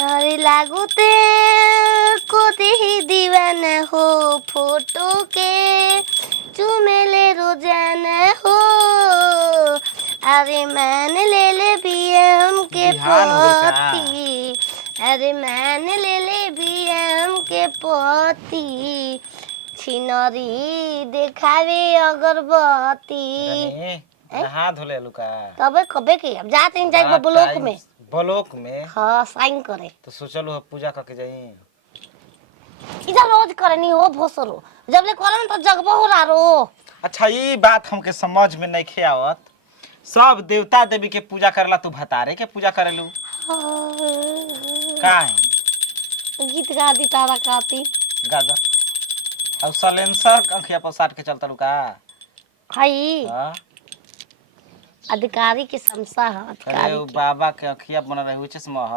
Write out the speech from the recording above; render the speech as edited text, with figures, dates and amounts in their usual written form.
अरे लागू ते को ही दीवाना हो फोटो के चुमेले रोजाना हो। अरे मान ले बियम के बिहान हो गई का? पोती। अरे मान ले बियम के पोती। छिनरी देखावे अगरबत्ती। रानी नहा धोले लुका। तबे कबे के अब जाते हैं जाए ब्लॉक में। ब्लॉक में हाँ साइन करे तो सोचलो पूजा करके जाई। इधर रोज करनी हो भोसरो जब ले करन तो जगबो हो रो। अच्छा ये बात हमके समझ में नहीं खे आवत। सब देवता देवी के पूजा करला तू भतारे के पूजा करेलू का है? गीत गा दी तारा काती गाजा अब सलेंसर अंखिया पर साट के चलता लुका। हई हाँ अधिकारी के समसा है अरे अधिकारी उ के। बाबा के अंखिया बन रहे हुए चश्मा ह।